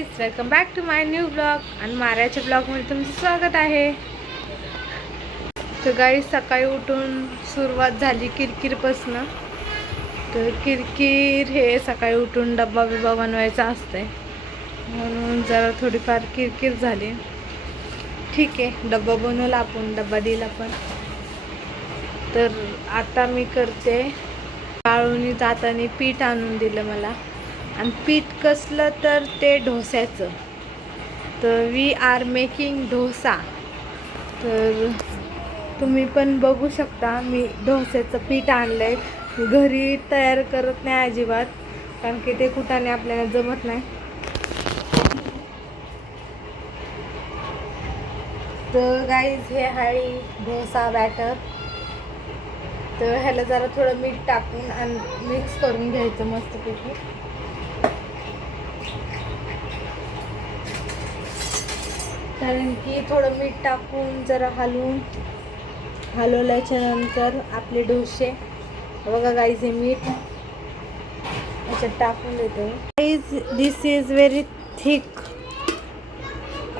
Guys, welcome back to my new blog. आणि माऱ्याच्या ब्लॉगमध्ये तुमचं स्वागत आहे. तर गाईज, सकाळी उठून सुरुवात झाली किरकिरपासनं. तर किरकिर हे सकाळी उठून डब्बा बिब्बा बनवायचा असते, म्हणून जरा थोडीफार किरकिर झाली. ठीक आहे, डब्बा बनवला आपण, डब्बा दिला पण. तर आता मी करते. काळूनी जाताना पीठ आणून दिलं मला, आणि पीठ कसलं तर ते डोस्याचं. तर वी आर मेकिंग डोसा. तर तुम्ही पण बघू शकता, मी डोस्याचं पीठ आणलं आहे. घरी तयार करत नाही अजिबात, कारण की ते कुठाने आपल्याला जमत नाही. तर गाईज, हे आहे डोसा बॅटर. तर ह्याला जरा थोडं मीठ टाकून आणि मिक्स करून घ्यायचं मस्तपैकी. कारण की थोडं मीठ टाकून जरा हलवल्याच्या नंतर आपले डोसे बघा गाईज, हे मीठ याच्यात टाकून देतो. Guys, this is very thick,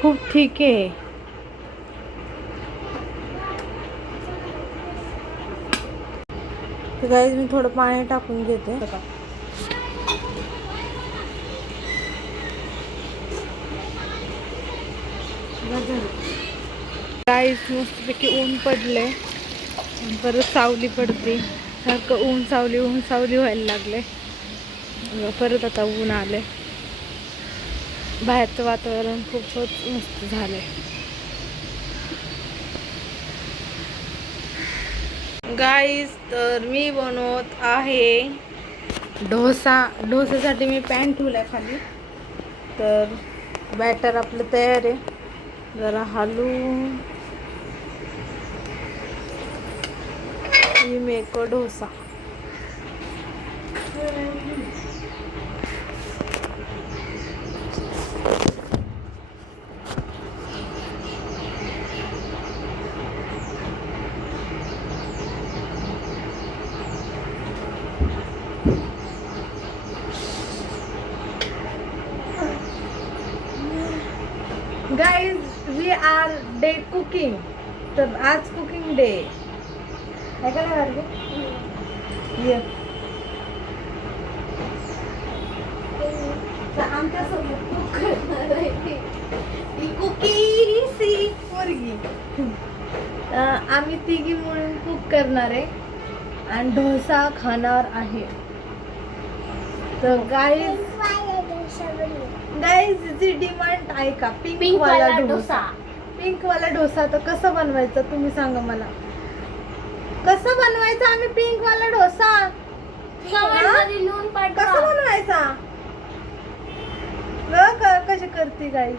खूप ठीक आहे. तर गाईज, मी थोडं पाणी टाकून घेते. गाईज, मस्तपैकी ऊन पडले, परत सावली पडते. सारखं ऊन सावली व्हायला लागले. परत आता ऊन आले. बाहेरचं वातावरण खूपच मस्त झालंय. गाईज, तर मी बनवत आहे डोसासाठी मी पॅन ठेवलाय खाली. तर बॅटर आपलं तयार आहे. जरा हलवून make a dosa. Guys, we are the cooking. तर आज कुकिंग डे आहे का नाही? आमच्यासोबत कुक करणार आहे ती कुकी पोरगी. आम्ही तिघी म्हणून कुक करणार आहे आणि डोसा खाणार आहे. तर गाईज, जी डिमांड आहे का पिंक वाला डोसा. पिंक वाला डोसा तर कसं बनवायचं तुम्ही सांगा मला. कसं बनवायचा आम्ही पिंक वाला डोसा? कसं बनवायचा? कशी करते गाईज.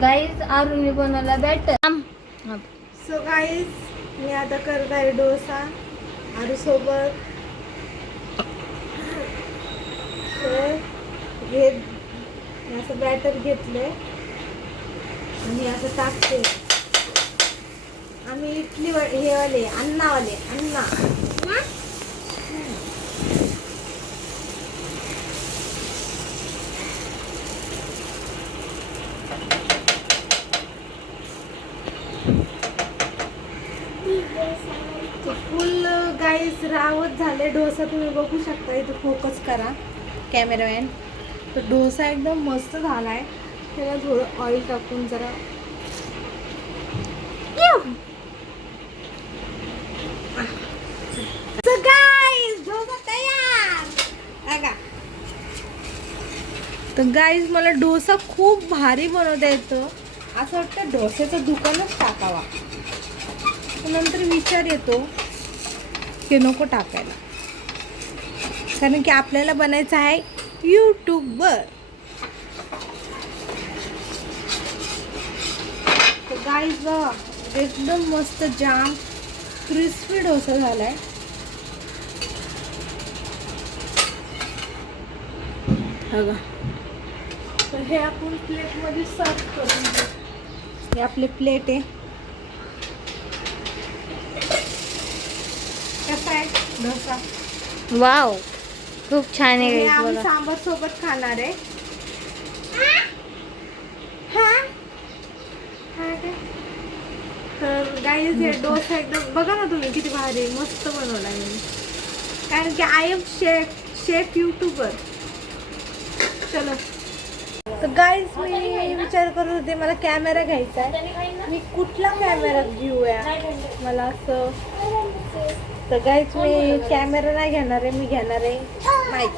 गाईज, आरुनी बनवला बॅटर. सो गाईज, मी आता करत आहे डोसा आरू सोबत. तर हे असं बॅटर घेतलंय आणि असं टाकते. आम्ही इडली हे वाले अण्णा. फुल गाईज रावत झाले डोसा. तुम्ही बघू शकता, इथे फोकस करा कॅमेरामॅन. तर डोसा एकदम मस्त झालाय. त्याला थोडं ऑइल टाकून जरा डोसा तयार. तर गाईज, मला डोसा खूप भारी बनवता येतं. असं वाटतं डोस्याचं दुकानच टाकावा. नंतर विचार येतो की नको टाकायला, कारण की आपल्याला बनायचं आहे यूट्यूबर. तर गाईज, एकदम मस्त जाम क्रिस्पी डोसा झालाय. बघा. तर हे आपण प्लेटमध्ये सर्व करून घेऊ. हे आपले प्लेट आहे. कसं आहे? डोसा. वाव, खूप छान आहे हे guys, आम्ही बघा. सांबार सोबत खाणार आहे. तर गाईज हे डोसा एकदम बघा ना तुम्ही किती भारी मस्त बनवला आहे. कारण की आय एम शेफ यूट्यूबर. चलो. तर गाईज मी विचार करत होते मला कॅमेरा घ्यायचा आहे. मी कुठला कॅमेरा घेऊया मला असं. तर गाईज मी कॅमेरा नाही घेणार आहे, मी घेणार आहे माईक.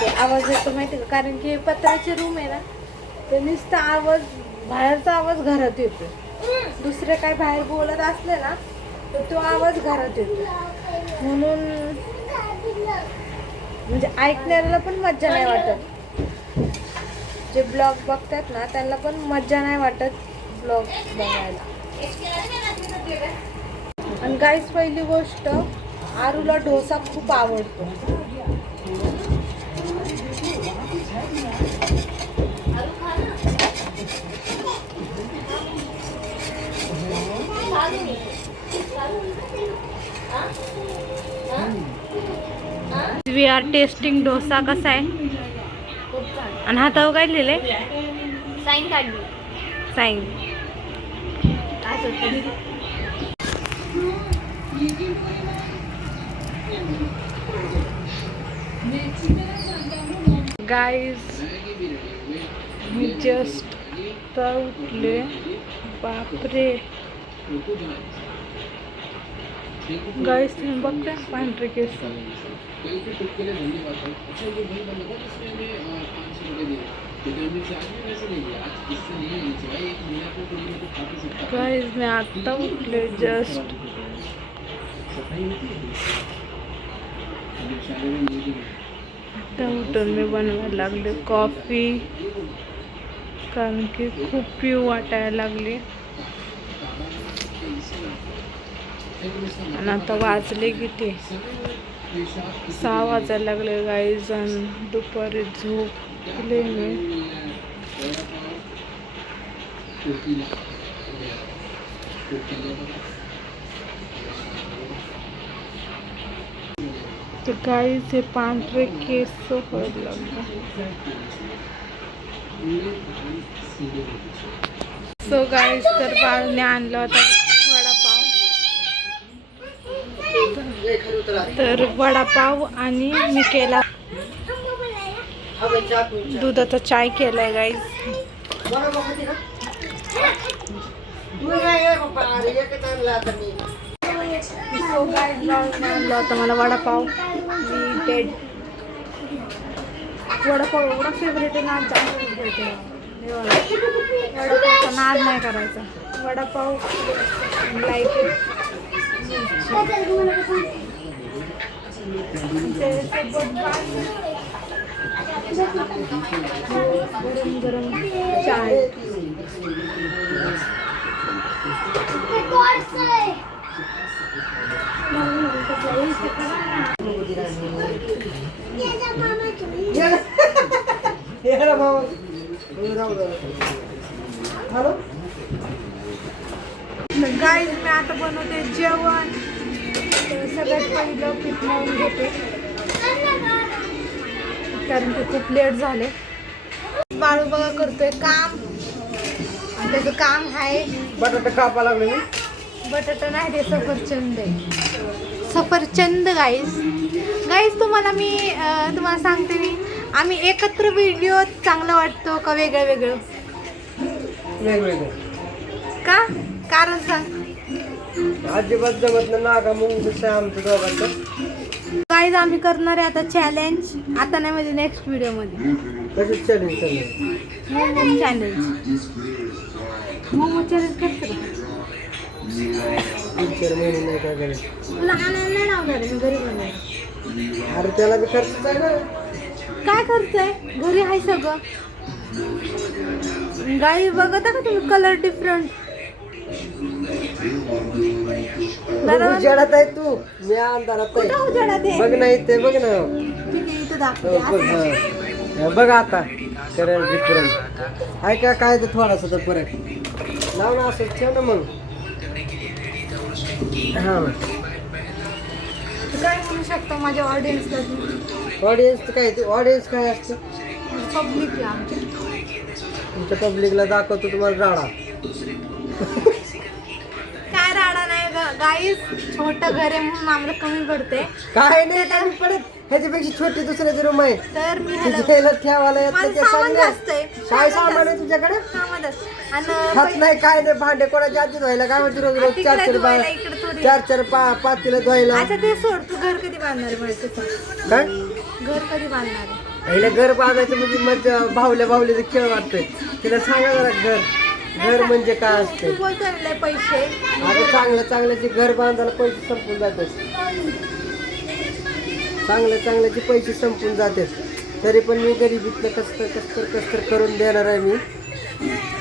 ते आवाज येतो माहिती का, कारण की पत्र्याचे रूम आहे ना, ते नुसता आवाज बाहेरचा आवाज घरात येतो. दुसरे काय बाहेर बोलत असले ना तर तो आवाज घरात येतो. म्हणून म्हणजे ऐकणाऱ्याला पण मज्जा नाही वाटत. जे ब्लॉग बघतात ना त्यांना पण मज्जा नाही वाटत ब्लॉग बघायला. आणि गाईस पहिली गोष्ट, आरूला डोसा खूप आवडतो. वी आर टेस्टिंग डोसा कसा आहे. आणि हातावर काय लिहिलंय. साईन काढली. साईन. गाईज मी जस्ट उठले. बापरे गाईज तुम्ही बघता पांढरे केस. गाईज मी आता उठले जस्ट. आता उठून मी बनवायला लागले कॉफी, कारण की खूप पिऊ वाटायला लागली. आणि आता वाजले किती, 6 वाजायला लागले गाईज. आणि दुपारी झोपले मी. तर गाईज हे पांढरे केस व्हायला लागले. सो गाईज तर बाळूने आणला होता वडापाव. तर वडापाव आणि मी केला दुधाचा चाय केलाय गाईज. सो गाईज बाळूने आणला होता मला वडापाव. मी डेड वडापाव एवढा फेवरेट आहे ना, जास्त फेवरेट आहे. वडापावचा नाद नाही करायचा. वडापाव लाईक गरम गरम चाय. गाईज मी आता बनवते जेवण. तर सगळ्यात पहिलं पीठ मळून घेते, कारण की खूप लेट झाले. बाळू बघा करतोय काम. आणि त्याचं काम आहे बटाटा कापा लागले मी. बटाटा नाही ते सफरचंद आहे. सफरचंद गाईज. गाईज तुम्हाला सांगते मी, आम्ही एकत्र व्हिडिओ चांगला वाटतो का वेगळं वेगळं? वेगवेगळे का? कारण सांग. अजिबात जमत ना का मग दुसरं आमचं दोघांचं. गाईज आम्ही करणार आहे आता चॅलेंज. आता नाही म्हणजे नेक्स्ट व्हिडिओमध्ये. तसेच चॅलेंज करणार. Momo challenge. मोमो चॅलेंज करतो का? 3-4 महिने नाही काय करायचं. मला आणायला नाही लावणार आहे, मी घरी बनवणार. अरे त्याला बी खर्च आहे ना. काय खर्च आहे? घरी आहे सगळं. गाई बघता का तुम्ही, कलर डिफरंट. उजेडात आहे तू, मी अंधारात कुठं आहे. उजेडात आहे? बघ ना इथे, बघ ना. ठीक आहे, इथं हो, दाखवते. बघ असं. हा. बघ आता कलर डिफरंट आहे का काय तर थोडासा तर फरक लाव ना. असं ठेव ना मग. हा काय म्हणू शकता माझ्या ऑडियन्सला? ऑडियन्स काय ते ऑडियन्स काय असतं? पब्लिकला आमच्या. तुमच्या पब्लिकला दाखवतो तुम्हाला राडा. काय राडा नाही गाईस, छोटं घर आहे म्हणून आम्हाला कमी पडते. काय नाही कमी पडत, ह्याच्यापेक्षा छोटी दुसऱ्याची रूम आहे. तर मी तुझ्याला ठेवायला येत माझं नाही ते सामान सांग ना. जास्त आहे. काय सामान आहे तुझ्याकडे? हात आणि नाही काय नाही, भांडे कोणाच्या आधी धुवायला काय म्हणते रोज रोज तिकडे चार धुवायला, इकडे थोडी. चार पातीला धुवायला. आता ते सोड, तू घर कधी बांधणार आहे मला ते सांग. काय घर कधी बांधणार आहे? पहिलं घर बांधायचं म्हणजे मजा भावल्याचा खेळ वाटतोय. तिला सांगा जरा घर म्हणजे काय असते. तू बोलतोय ना लय पैसे. आता चांगल्याचे घर बांधायला पैसे संपून जातात. चांगल्याचे पैसे संपून जातात. तरी पण मी गरिबीतलं कष्ट करून देणार आहे. मी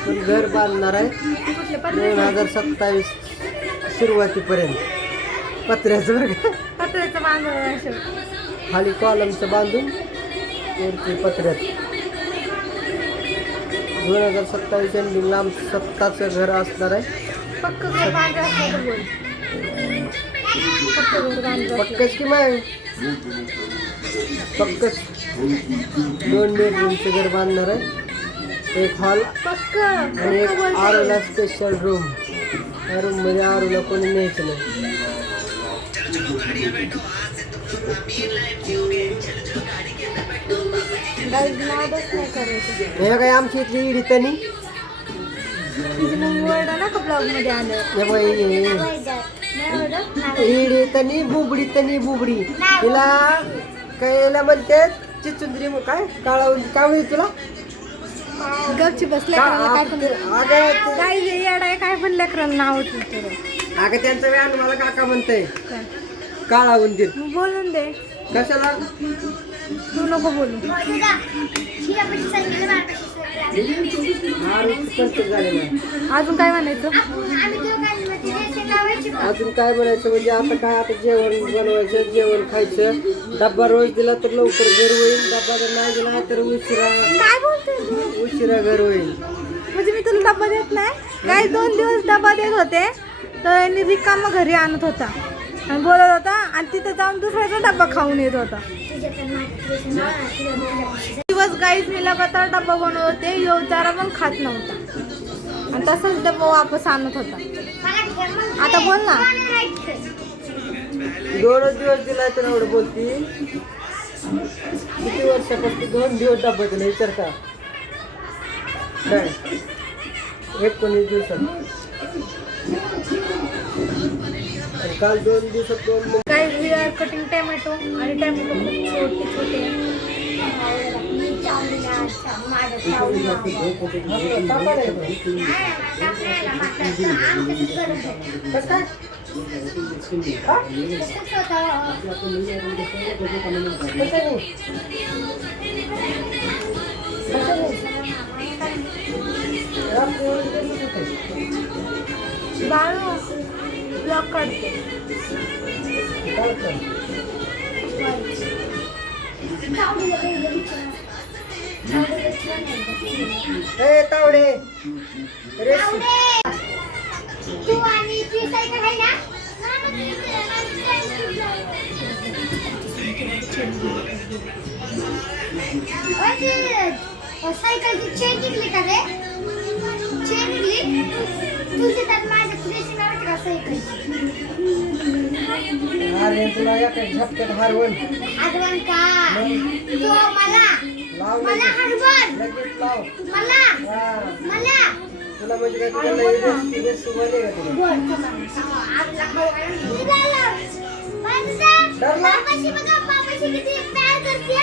पण घर बांधणार आहे कुठले 2027 सुरुवातीपर्यंत. पत्र्याचं बरं का, पत्र्याचं बांधणार असेल. खाली कॉलमचं बांधून वरती पत्र्यात. 2027 एंडिंगला आमचं स्वतःचं घर असणार आहे. पक्क घर बांधलं असलं तर बोल. पक्क घर बांधलं असलं. पक्कच की माय, पक्कच 2 बेडरूमचं घर बांधणार आहे. एक हॉल पक्क आणि एक आरूला स्पेशल रूम. त्या रूममध्ये आरूला कोणी न्यायचं नाही. गाईज नादच नाही करायचं. हे काय आमची इथली इडी तनी तिची मम्मी ओरडा ना का ब्लॉग मध्ये आलं. इडी तनी बुबडी तिला कायला म्हणते चिचुंद्री. काय काळा काय म्हणते तुला? गपची बसल्या काय पण गाईज येडा आहे, काय पण लेकरांना नाव ठेवतो. अगं त्यांचं व्यान मला काका म्हणतंय काळा उंदीर. मग बोलून दे. कशाला? तू नको बोलू. अजून काय म्हणायचं? अजून काय म्हणायचं म्हणजे आता काय, आता जेवण बनवायचं, जेवण खायचं. डब्बा रोज दिला तर लवकर घर होईल. डब्बा जर नाही दिला तर काय बोलते? उशिरा घर होईल. म्हणजे मी तुला डब्बा देत नाही काय? 2 दिवस डब्बा देत होते तर रिकामा घरी आणत होता आणि बोलत होता आणि तिथे जाऊन दुसऱ्याचा डब्बा खाऊन येत होता. दिवस गाईज मी लगातार डब्बा बनवत होते. जरा पण खात नव्हता आणि तसाच डब्बा वापस आणत होता. आता बोल ना. 2 दिवस दिला तर एवढं बोलती. किती वर्षापासून 2 दिवस डब्बा दिला विचार का? काय 19 दिवसात. काल 2 दिवसात 2. Guys we are cutting tomato आणि टॅमॅटो खूप छोटे छोटे बाळू ब्लॉक काढते. तावडे सायकलची चेन निघली का रे? चेन निघली तुझी तर माझ्या फ्रेश नावाची का सायकलची? अरे तुला एका झटक्यात हरवून आठवण का? तो मला हरवण लगेच लाव. मला तुला म्हणजे काय तुला लई सुवाले का तुला? पापाशी बघा, पापाशी किती प्यार करते.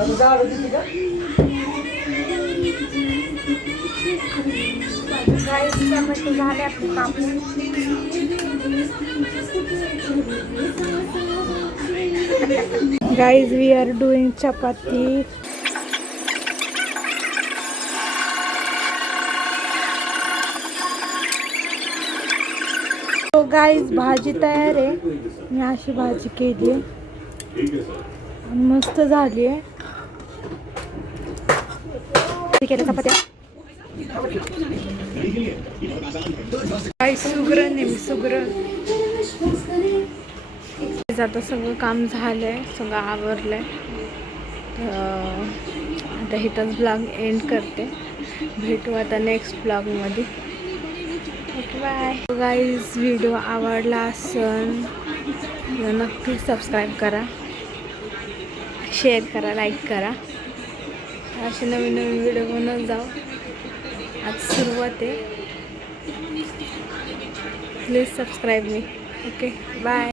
आता झाड होती का? गाईज टॅमॅटो झाले आपले कापून. गाईज वी आर डुईंग चपाती. तो गाईज भाजी तयार आहे. मी अशी भाजी केली आणि मस्त झाली आहे. केल्या चपात्या. काय सुगरण आहे मी सुगरण. आता सगळं काम झालंय, सगळं आवरलंय. आता इथंच ब्लॉग एंड करते. भेटू आता नेक्स्ट ब्लॉगमध्ये. Okay bye guys. व्हिडिओ आवडला असेल तर नक्की सबस्क्राईब करा, शेअर करा, लाईक करा. असे नवीन नवीन व्हिडिओ बनवत जाऊ. आज सुरुवात आहे. Please subscribe me. Okay bye.